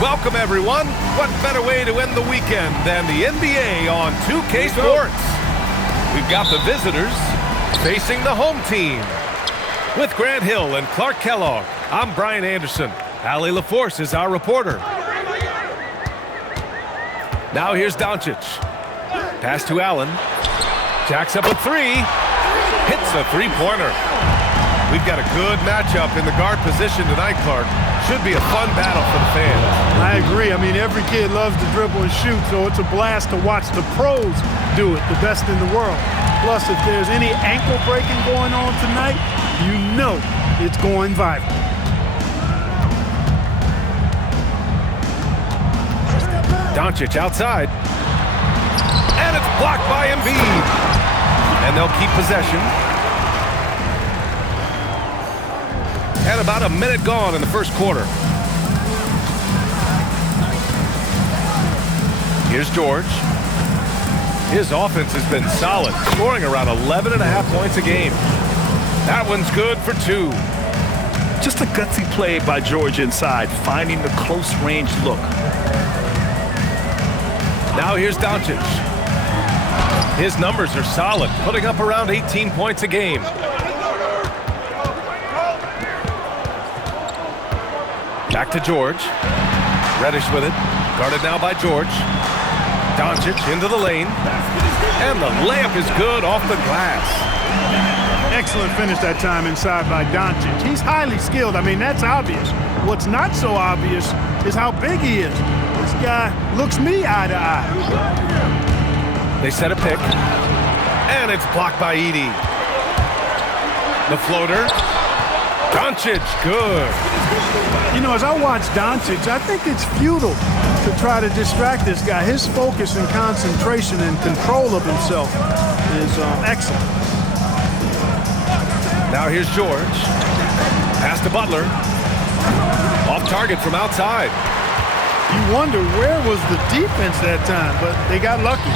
Welcome, everyone. What better way to end the weekend than the NBA on 2K Sports? We've got the visitors facing the home team. With Grant Hill and Clark Kellogg, I'm Brian Anderson. Allie LaForce is our reporter. Now here's Doncic. Pass to Allen. Jacks up a three. Hits a three-pointer. We've got a good matchup in the guard position tonight, Clark. Should be a fun battle for the fans. I agree. I mean, every kid loves to dribble and shoot, so it's a blast to watch the pros do it, the best in the world. Plus, if there's any ankle breaking going on tonight, you know it's going viral. Doncic outside. And it's blocked by Embiid. And they'll keep possession. And about a minute gone in the first quarter. Here's George. His offense has been solid, scoring around 11.5 points a game. That one's good for two. Just a gutsy play by George inside, finding the close-range look. Now here's Doncic. His numbers are solid, putting up around 18 points a game. Back to George. Reddish with it. Guarded now by George. Doncic into the lane. And the layup is good off the glass. Excellent finish that time inside by Doncic. He's highly skilled. I mean, that's obvious. What's not so obvious is how big he is. This guy looks me eye to eye. They set a pick. And it's blocked by Edey. The floater. Doncic, good. You know, as I watch Doncic, I think it's futile to try to distract this guy. His focus and concentration and control of himself is excellent. Now here's George. Pass to Butler. Off target from outside. You wonder where was the defense that time, but they got lucky.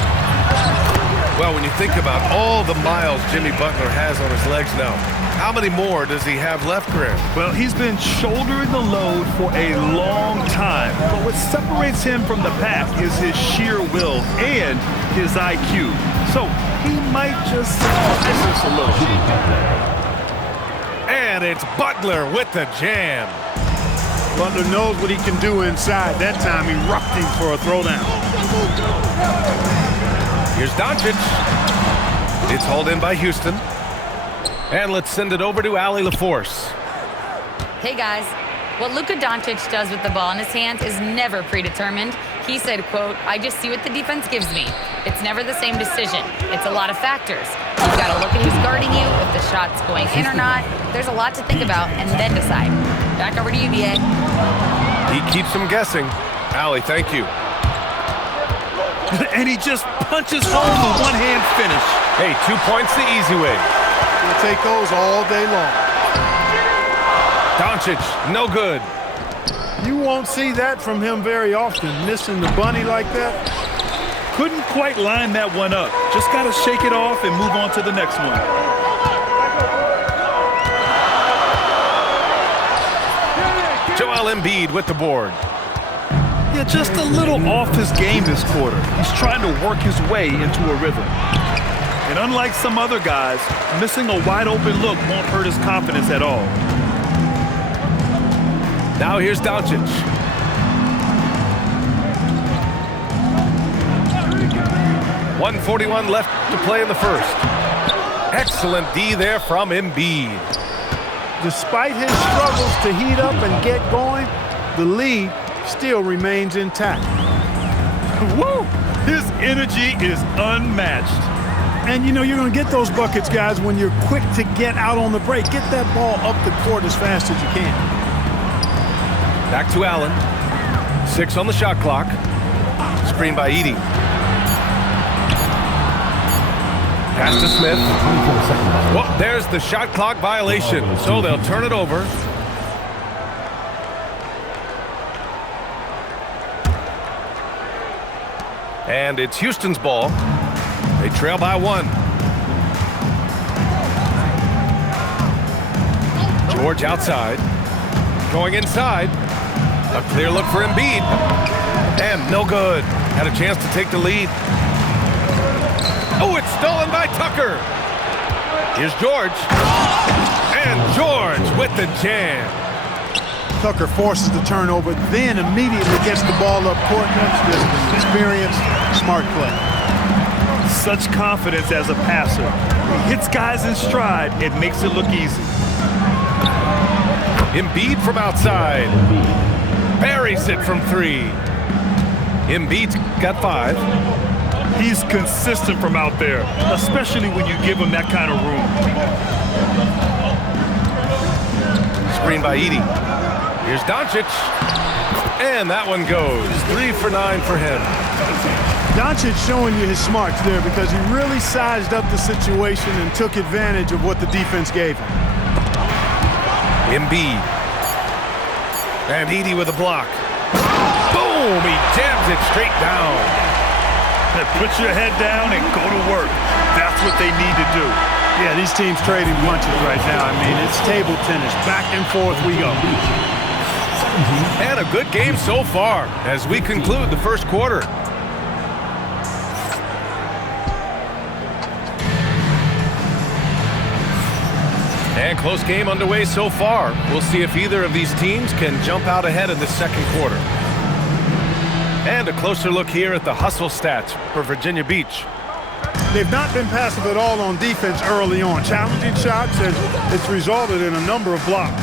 Well, when you think about all the miles Jimmy Butler has on his legs now, how many more does he have left, Grant? Well, he's been shouldering the load for a long time. But what separates him from the pack is his sheer will and his IQ. So he might just miss this a little. And it's Butler with the jam. Butler knows what he can do inside. That time he rocked him for a throwdown. Here's Doncic. It's hauled in by Houston. And let's send it over to Allie LaForce. Hey, guys. What Luka Doncic does with the ball in his hands is never predetermined. He said, quote, "I just see what the defense gives me. It's never the same decision. It's a lot of factors. You've got to look at who's guarding you, if the shot's going in or not. There's a lot to think about and then decide." Back over to you, BA. He keeps them guessing. Allie, thank you. And he just punches home the one-hand finish. Hey, 2 points the easy way. We'll take those all day long. Doncic, no good. You won't see that from him very often, missing the bunny like that. Couldn't quite line that one up. Just got to shake it off and move on to the next one. Joel Embiid with the board. Yeah, just a little off his game this quarter. He's trying to work his way into a rhythm. And unlike some other guys, missing a wide-open look won't hurt his confidence at all. Now here's Doncic. .141 left to play in the first. Excellent D there from Embiid. Despite his struggles to heat up and get going, the lead still remains intact. Woo! His energy is unmatched. And you know you're going to get those buckets, guys, when you're quick to get out on the break. Get that ball up the court as fast as you can. Back to Allen. 6 on the shot clock. Screen by Edey. Pass to Smith. Well, there's the shot clock violation, so they'll turn it over. And it's Houston's ball. They trail by 1. George outside. Going inside. A clear look for Embiid. And no good. Had a chance to take the lead. Oh, it's stolen by Tucker. Here's George. And George with the jam. Tucker forces the turnover, then immediately gets the ball up court. That's just an experienced, smart play. Such confidence as a passer. He hits guys in stride. It makes it look easy. Embiid from outside. Buries it from 3. Embiid's got 5. He's consistent from out there, especially when you give him that kind of room. Screen by Edey. Here's Doncic. And that one goes. 3 for 9 for him. Doncic showing you his smarts there because he really sized up the situation and took advantage of what the defense gave him. Embiid. And Edey with a block. Boom! He jams it straight down. Put your head down and go to work. That's what they need to do. Yeah, these teams trading punches right now. I mean, it's table tennis. Back and forth we go. And a good game so far as we conclude the first quarter. And close game underway so far. We'll see if either of these teams can jump out ahead in the second quarter. And a closer look here at the hustle stats for Virginia Beach. They've not been passive at all on defense early on. Challenging shots, and it's resulted in a number of blocks.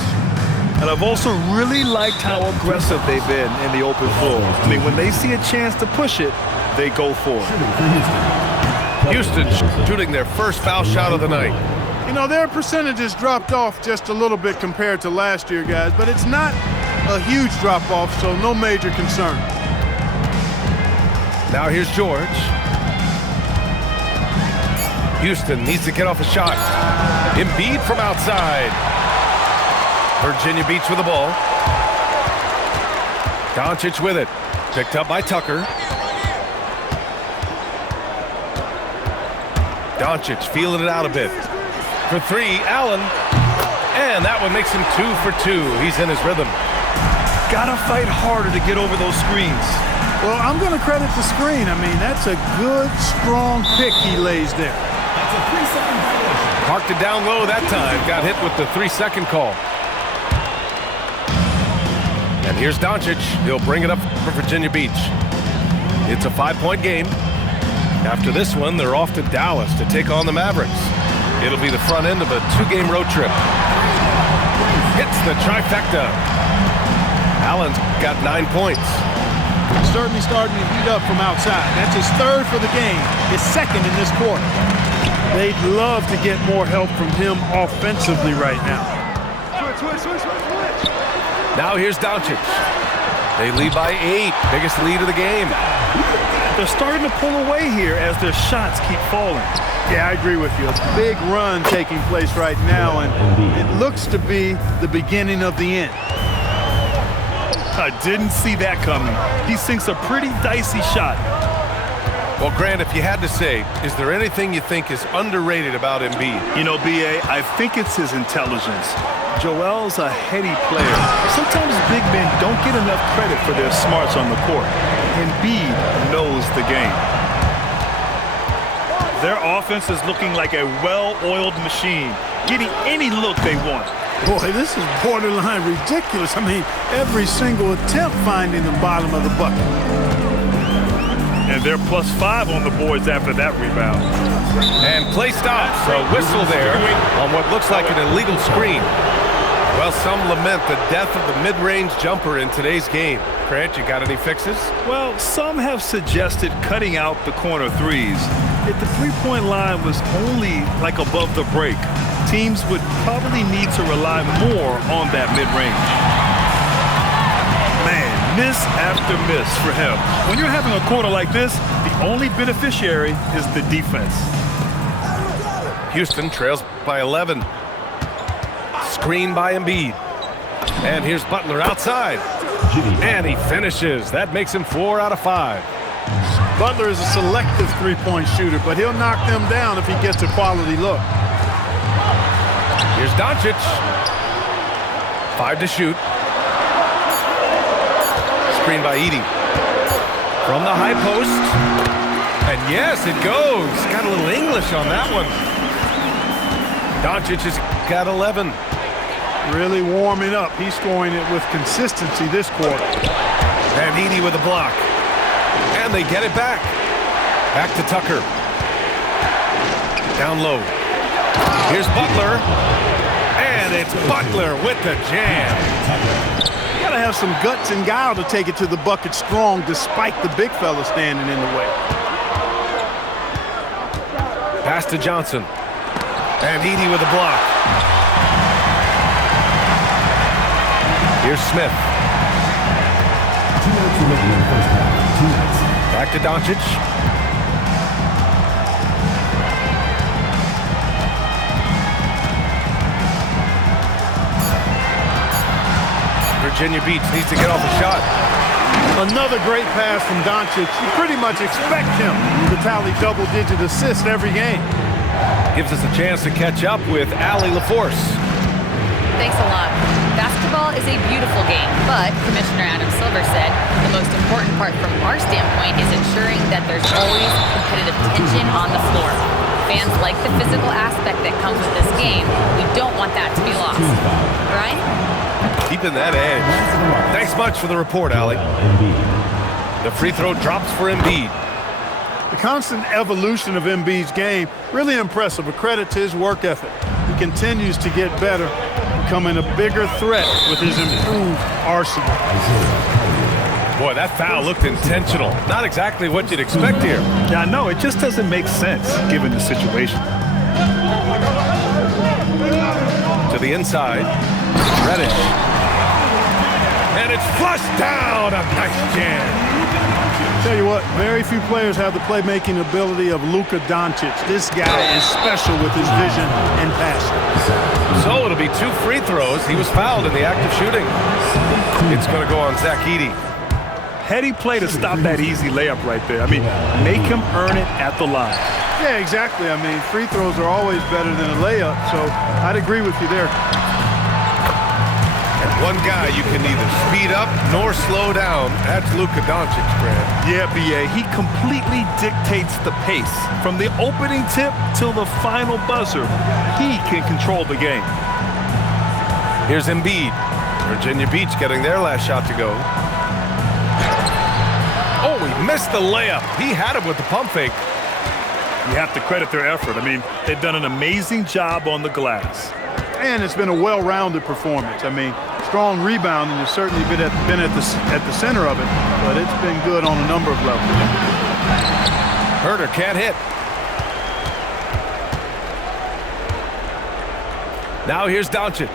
And I've also really liked how aggressive they've been in the open floor. I mean, when they see a chance to push it, they go for it. Houston shooting their first foul shot of the night. You know, their percentages dropped off just a little bit compared to last year, guys, but it's not a huge drop-off, so no major concern. Now here's George. Houston needs to get off a shot. Embiid from outside. Virginia Beach with the ball. Doncic with it. Picked up by Tucker. Doncic feeling it out a bit. For 3, Allen. And that one makes him 2 for 2. He's in his rhythm. Gotta fight harder to get over those screens. Well, I'm going to credit the screen. I mean, that's a good, strong pick he lays there. That's a 3-second violation. Parked it down low that time. Got hit with the 3-second call. And here's Doncic. He'll bring it up for Virginia Beach. It's a 5-point game. After this one, they're off to Dallas to take on the Mavericks. It'll be the front end of a 2-game road trip. Hits the trifecta. Allen's got 9 points. Certainly starting to heat up from outside. That's his 3rd for the game, his 2nd in this quarter. They'd love to get more help from him offensively right now. Now here's Doncic. They lead by 8, biggest lead of the game. They're starting to pull away here as their shots keep falling. Yeah, I agree with you. It's a big run taking place right now, and it looks to be the beginning of the end. I didn't see that coming. He sinks a pretty dicey shot. Well, Grant, if you had to say, is there anything you think is underrated about Embiid? You know, B.A., I think it's his intelligence. Joel's a heady player. Sometimes big men don't get enough credit for their smarts on the court. Embiid knows the game. Their offense is looking like a well-oiled machine, getting any look they want. Boy, this is borderline ridiculous. I mean, every single attempt finding the bottom of the bucket. And they're +5 on the boards after that rebound. And play stops. A whistle there on what looks like an illegal screen. Well, some lament the death of the mid-range jumper in today's game. Grant, you got any fixes? Well, some have suggested cutting out the corner threes. If the three-point line was only like above the break, teams would probably need to rely more on that mid-range. Man, miss after miss for him. When you're having a quarter like this, the only beneficiary is the defense. Houston trails by 11. Screen by Embiid. And here's Butler outside. And he finishes. That makes him 4 out of 5. Butler is a selective three-point shooter, but he'll knock them down if he gets a quality look. Here's Doncic. 5 to shoot. screen by Edey. From the high post. And yes, it goes. Got a little English on that one. Doncic has got 11. Really warming up. He's scoring it with consistency this quarter. And Edey with a block. And they get it back. Back to Tucker. Down low. Here's Butler. And it's Butler with the jam. You gotta have some guts and guile to take it to the bucket strong despite the big fella standing in the way. Pass to Johnson. And Edey with a block. Here's Smith. 2 minutes remaining in the first half. 2 minutes. Back to Doncic. Virginia Beach needs to get off a shot. Another great pass from Doncic. You pretty much expect him to tally double-digit assists every game. Gives us a chance to catch up with Allie LaForce. Thanks a lot. Basketball is a beautiful game, but Commissioner Adam Silver said the most important part from our standpoint is ensuring that there's always competitive tension on the floor. Fans like the physical aspect that comes with this game. We don't want that to be lost. Right? Keeping that edge. Thanks much for the report, Allie. The free throw drops for Embiid. The constant evolution of Embiid's game, really impressive. A credit to his work ethic. He continues to get better, becoming a bigger threat with his improved arsenal. Boy, that foul looked intentional. Not exactly what you'd expect here. Yeah, I know. It just doesn't make sense given the situation. To the inside. Reddish. And it's flushed down. A nice jam. Tell you what, very few players have the playmaking ability of Luka Doncic. This guy is special with his vision and passion. So it'll be 2 free throws. He was fouled in the act of shooting. It's going to go on Zach Edey. Heady play to stop that easy layup right there. I mean, make him earn it at the line. Yeah, exactly. I mean, free throws are always better than a layup, so I'd agree with you there. One guy you can neither speed up nor slow down. That's Luka Doncic, Grant. Yeah, B.A. He completely dictates the pace. From the opening tip till the final buzzer, he can control the game. Here's Embiid. Virginia Beach getting their last shot to go. Oh, he missed the layup. He had him with the pump fake. You have to credit their effort. I mean, they've done an amazing job on the glass. And it's been a well-rounded performance. I mean, strong rebounding has certainly been at the center of it, but it's been good on a number of levels. Herter can't hit. Now here's Doncic.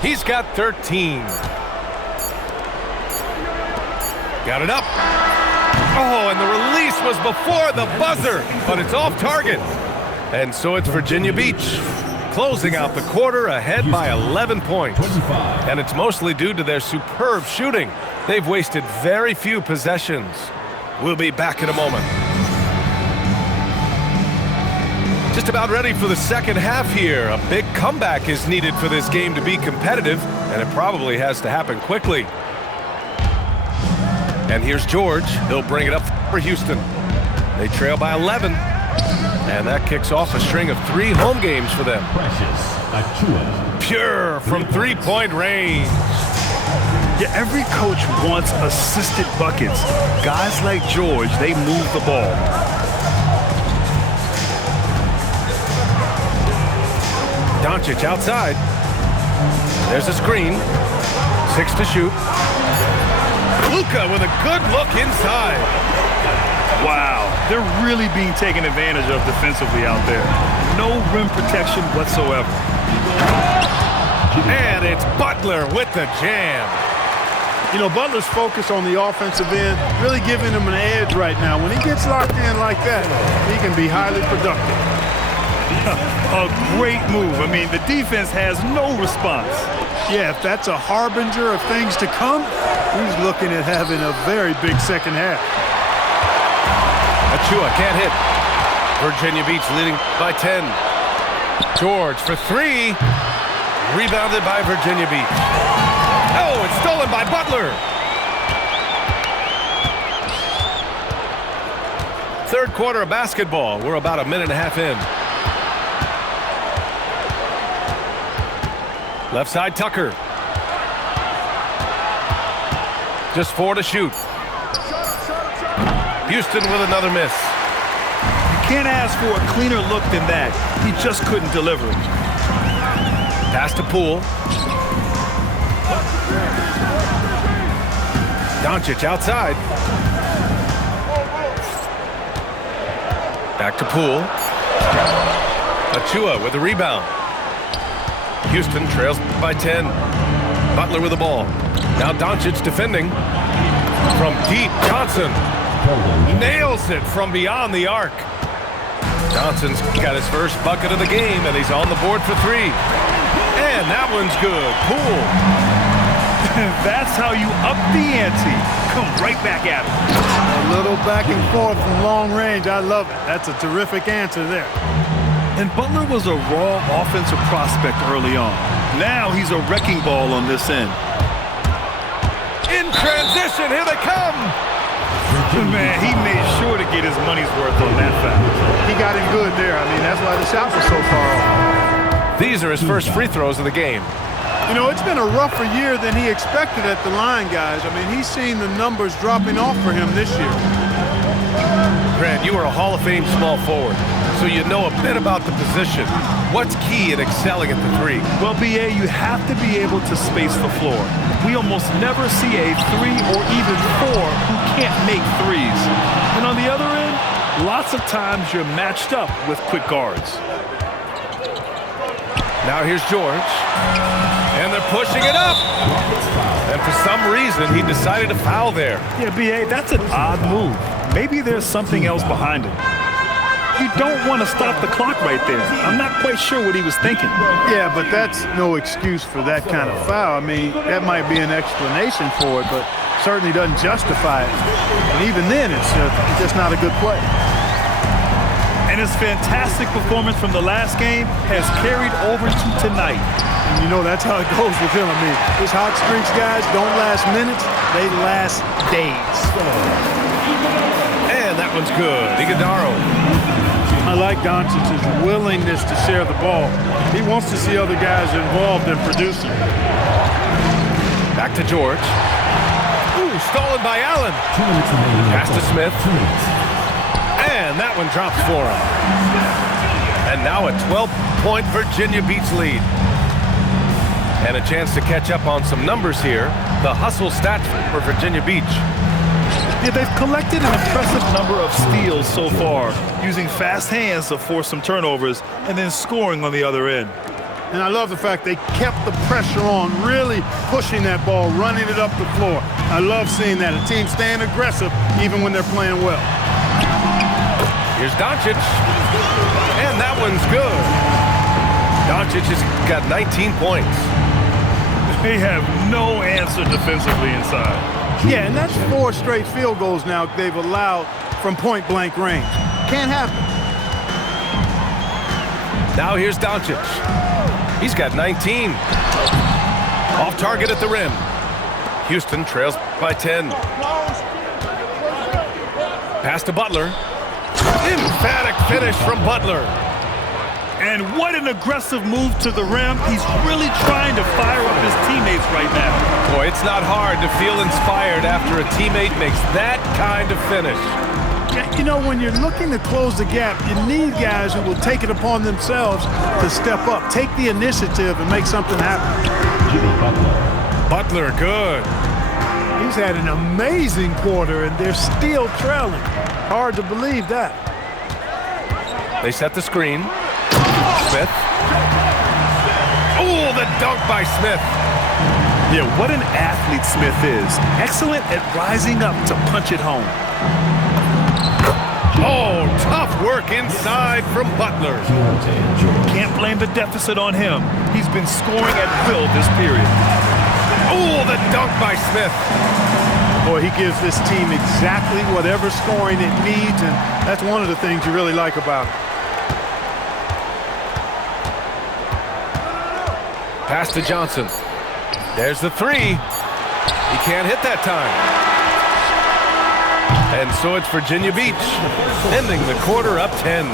He's got 13. Got it up. Oh, and the release was before the buzzer, but it's off target. And so it's Virginia Beach closing out the quarter ahead by 11 points. And it's mostly due to their superb shooting. They've wasted very few possessions. We'll be back in a moment. Just about ready for the second half here. A big comeback is needed for this game to be competitive, and it probably has to happen quickly. And here's George. He'll bring it up for Houston. They trail by 11. And that kicks off a string of 3 home games for them. Precious Achiuwa. Pure from three-point range. Yeah, every coach wants assisted buckets. Guys like George, they move the ball. Doncic outside. There's a screen. 6 to shoot. Luka with a good look inside. Wow, they're really being taken advantage of defensively out there. No rim protection whatsoever. And it's Butler with the jam. You know, Butler's focus on the offensive end really giving him an edge right now. When he gets locked in like that, he can be highly productive. A great move. I mean, the defense has no response. Yeah, if that's a harbinger of things to come, he's looking at having a very big second half. Achiuwa can't hit. Virginia Beach leading by 10. George for 3. Rebounded by Virginia Beach. Oh, it's stolen by Butler. Third quarter of basketball. We're about a minute and a half in. Left side, Tucker. Just 4 to shoot. Houston with another miss. Can't ask for a cleaner look than that. He just couldn't deliver. Pass to Poole. Doncic outside. Back to Poole. Achua with the rebound. Houston trails by 10. Butler with the ball. Now Doncic defending. From deep, Johnson nails it from beyond the arc. Johnson's got his first bucket of the game, and he's on the board for 3. And that one's good. Poole. That's how you up the ante. Come right back at him. A little back and forth from long range. I love it. That's a terrific answer there. And Butler was a raw offensive prospect early on. Now he's a wrecking ball on this end. In transition, here they come. Man, he made sure to get his money's worth on that foul. He got him good there. I mean, that's why the shot was so far off. These are his first free throws of the game. You know, it's been a rougher year than he expected at the line, guys. I mean, he's seen the numbers dropping off for him this year. Grant, you are a Hall of Fame small forward, so you know a bit about the position. What's key in excelling at the 3? Well, B.A., you have to be able to space the floor. We almost never see a 3 or even 4 who can't make threes. And on the other end, lots of times you're matched up with quick guards. Now here's George. And they're pushing it up. And for some reason, he decided to foul there. Yeah, B.A., that's an odd move. Maybe there's something else behind it. You don't want to stop the clock right there. I'm not quite sure what he was thinking. Yeah, but that's no excuse for that kind of foul. I mean, that might be an explanation for it, but certainly doesn't justify it. And even then, it's just not a good play. And his fantastic performance from the last game has carried over to tonight. And you know, that's how it goes with him. I mean, his hot streaks, guys, don't last minutes. They last days. And that one's good. Iguodaro. I like Doncic's willingness to share the ball. He wants to see other guys involved in producing. Back to George. Ooh, stolen by Allen. 2 minutes remaining. Pass to Smith. 2 minutes. And that one drops for him. And now a 12-point Virginia Beach lead. And a chance to catch up on some numbers here. The hustle stats for Virginia Beach. Yeah, they've collected an impressive number of steals so far, using fast hands to force some turnovers and then scoring on the other end. And I love the fact they kept the pressure on, really pushing that ball, running it up the floor. I love seeing that. A team staying aggressive even when they're playing well. Here's Doncic. And that one's good. Doncic has got 19 points. They have no answer defensively inside. Yeah, and that's 4 straight field goals now they've allowed from point-blank range. Can't happen. Now here's Doncic. He's got 19. Off target at the rim. Houston trails by 10. Pass to Butler. Emphatic finish from Butler. And what an aggressive move to the rim. He's really trying to fire up his teammates right now. Boy, it's not hard to feel inspired after a teammate makes that kind of finish. You know, when you're looking to close the gap, you need guys who will take it upon themselves to step up, take the initiative, and make something happen. Jimmy Butler. Butler, good. He's had an amazing quarter, and they're still trailing. Hard to believe that. They set the screen. Smith. Oh, the dunk by Smith. Yeah, what an athlete Smith is. Excellent at rising up to punch it home. Oh, tough work inside from Butler. Can't blame the deficit on him. He's been scoring at will this period. Oh, the dunk by Smith. Boy, he gives this team exactly whatever scoring it needs, and that's one of the things you really like about him. Pass to Johnson. There's the 3. He can't hit that time. And so it's Virginia Beach, ending the quarter up 10.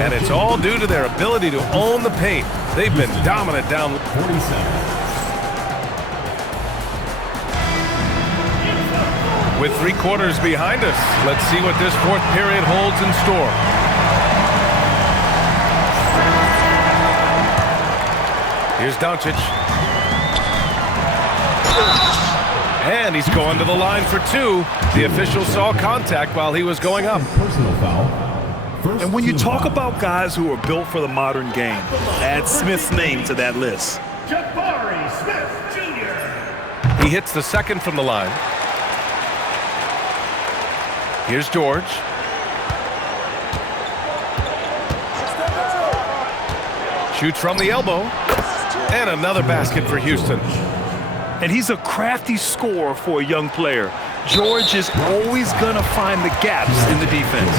And it's all due to their ability to own the paint. They've been dominant down. 47. With 3 quarters behind us, let's see what this fourth period holds in store. Here's Doncic. And he's going to the line for 2. The official saw contact while he was going up. Personal foul. And when you talk about guys who are built for the modern game, add Smith's name to that list. Jabari Smith Jr. He hits the second from the line. Here's George. Shoots from the elbow. And another basket for Houston. And he's a crafty scorer for a young player. George is always going to find the gaps in the defense.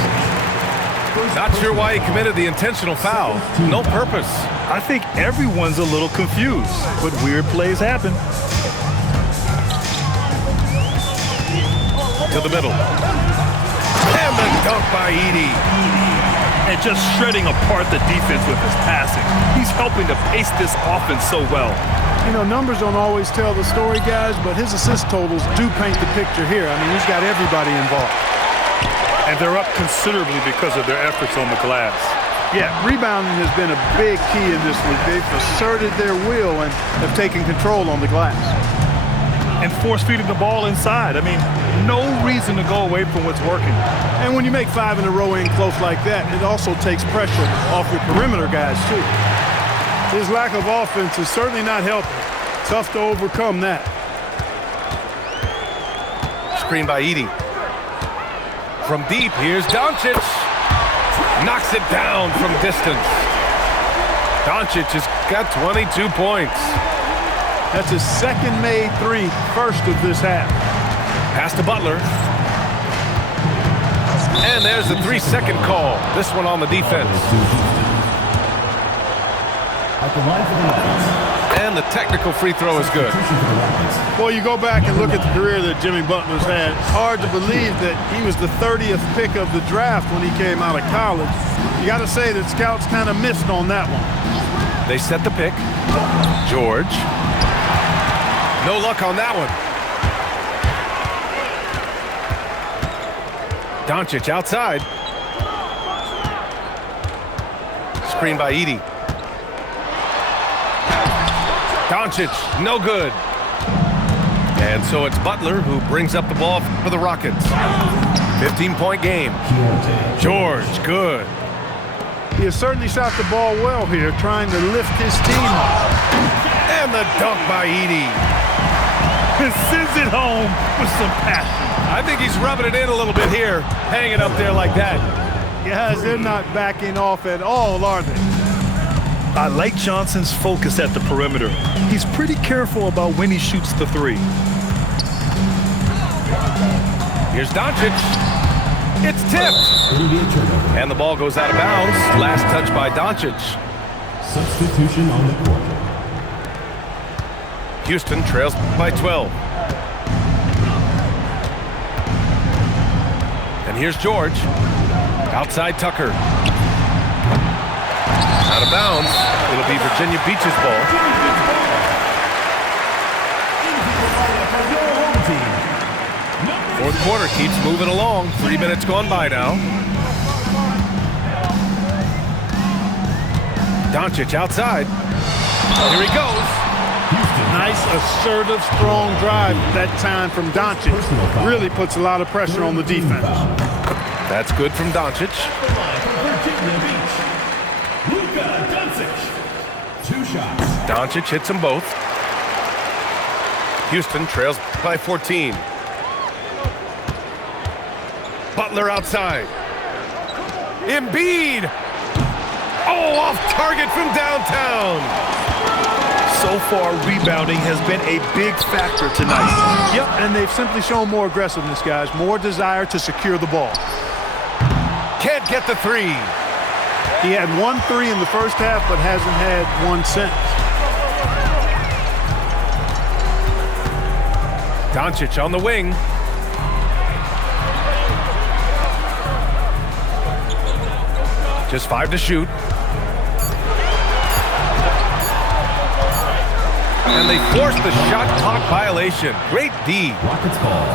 Not sure why he committed the intentional foul. No purpose. I think everyone's a little confused, but weird plays happen. To the middle. And the dunk by Edey. And just shredding apart the defense with his passing. He's helping to pace this offense so well. You know, numbers don't always tell the story, guys, but his assist totals do paint the picture here. I mean, he's got everybody involved. And they're up considerably because of their efforts on the glass. Yeah, rebounding has been a big key in this league. They've asserted their will and have taken control on the glass. And force-feeding the ball inside. I mean, no reason to go away from what's working. And when you make 5 in a row in close like that, it also takes pressure off your perimeter guys, too. His lack of offense is certainly not helping. Tough to overcome that. Screen by Edey. From deep, here's Doncic. Knocks it down from distance. Doncic has got 22 points. That's his second made 3, first of this half. Pass to Butler. And there's the 3-second call. This one on the defense. At the line for the Rockets. And the technical free throw is good. Well, you go back and look at the career that Jimmy Butler's had. It's hard to believe that he was the 30th pick of the draft when he came out of college. You got to say that scouts kind of missed on that one. They set the pick. George. No luck on that one. Doncic outside. Screen by Edey. Doncic, no good. And so it's Butler who brings up the ball for the Rockets. 15-point game. George, good. He has certainly shot the ball well here, trying to lift his team up. And the dunk by Edey. And sends it home with some passion. I think he's rubbing it in a little bit here, hanging up there like that. Guys, they're not backing off at all, are they? I like Johnson's focus at the perimeter. He's pretty careful about when he shoots the 3. Here's Doncic. It's tipped. And the ball goes out of bounds. Last touch by Doncic. Substitution on the court. Houston trails by 12. And here's George. Outside Tucker. Out of bounds. It'll be Virginia Beach's ball. Fourth quarter keeps moving along. 3 minutes gone by now. Doncic outside. Here he goes. Nice, assertive, strong drive that time from Doncic. Really puts a lot of pressure on the defense. That's good from Doncic. Virginia Beach. Luka Doncic. 2 shots. Doncic hits them both. Houston trails by 14. Butler outside. Embiid. Oh, off target from downtown. So far, rebounding has been a big factor tonight. Yep, and they've simply shown more aggressiveness, guys. More desire to secure the ball. Can't get the 3. He had 1 3 in the first half, but hasn't had one since. Doncic on the wing. Just 5 to shoot. And they forced the shot clock violation. Great D. Rockets ball.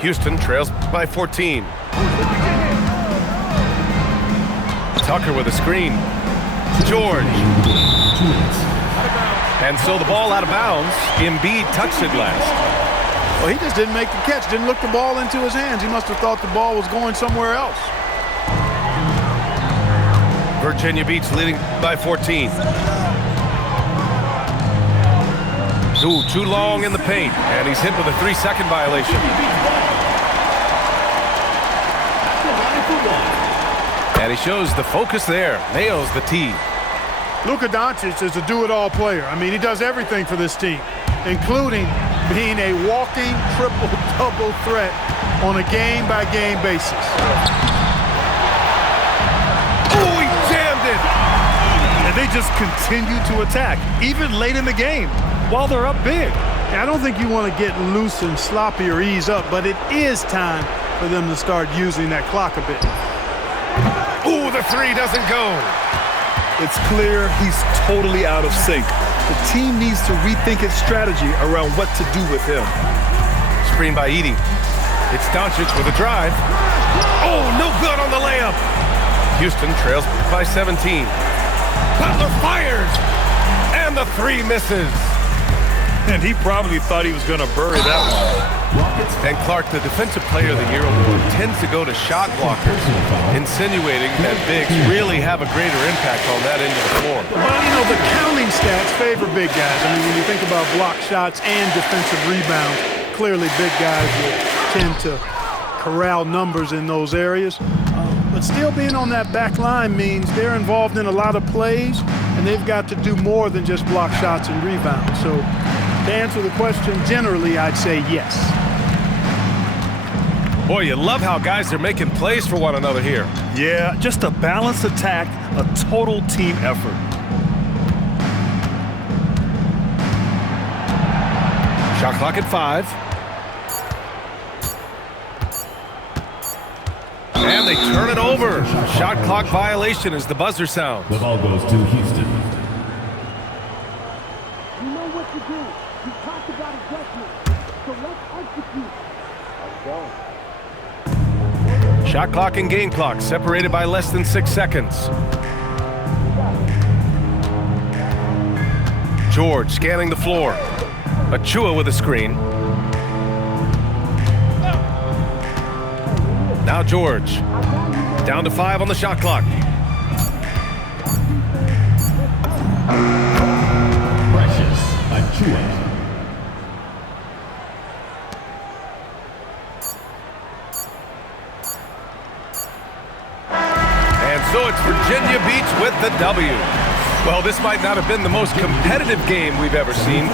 Houston trails by 14. Tucker with a screen. George. 2 minutes. And so the ball out of bounds. Embiid touched it last. Well, he just didn't make the catch, didn't look the ball into his hands. He must have thought the ball was going somewhere else. Virginia Beach leading by 14. Ooh, too long in the paint. And he's hit with a 3-second violation. And he shows the focus there. Nails the tee. Luka Doncic is a do-it-all player. I mean, he does everything for this team, including being a walking triple-double threat on a game-by-game basis. Oh, he jammed it! And they just continue to attack, even late in the game, while they're up big. I don't think you want to get loose and sloppy or ease up, but it is time for them to start using that clock a bit. Ooh, the 3 doesn't go. It's clear he's totally out of sync. The team needs to rethink its strategy around what to do with him. Screen by Edey. It's Doncic with a drive. Oh, no good on the layup. Houston trails by 17. Butler fires. And the 3 misses. And he probably thought he was going to bury that one. And Clark, the Defensive Player of the Year award tends to go to shot blockers, insinuating that bigs really have a greater impact on that end of the floor. Well, you know, the counting stats favor big guys. I mean, when you think about block shots and defensive rebounds, clearly big guys will tend to corral numbers in those areas. But still being on that back line means they're involved in a lot of plays, and they've got to do more than just block shots and rebounds. So to answer the question, generally, I'd say yes. Boy, you love how guys are making plays for one another here. Yeah, just a balanced attack, a total team effort. Shot clock at 5. And they turn it over. Shot clock violation as the buzzer sounds. The ball goes to Houston. You know what to do. You talked about adjustment. So let's execute. Let's go. Shot clock and game clock separated by less than 6 seconds. George scanning the floor. Achua with a screen. Now George. Down to 5 on the shot clock. Precious Achua. So it's Virginia Beach with the W. Well, this might not have been the most competitive game we've ever seen,